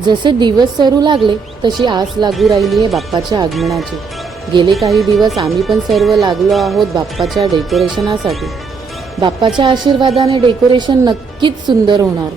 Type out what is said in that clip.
जसे दिवस सरू लागले तशी आस लागू राहिली आहे बाप्पाच्या आगमनाची। गेले काही दिवस आम्ही पण सर्व लागलो आहोत बाप्पाच्या डेकोरेशनासाठी। बाप्पाच्या आशीर्वादाने डेकोरेशन नक्कीच सुंदर होणार।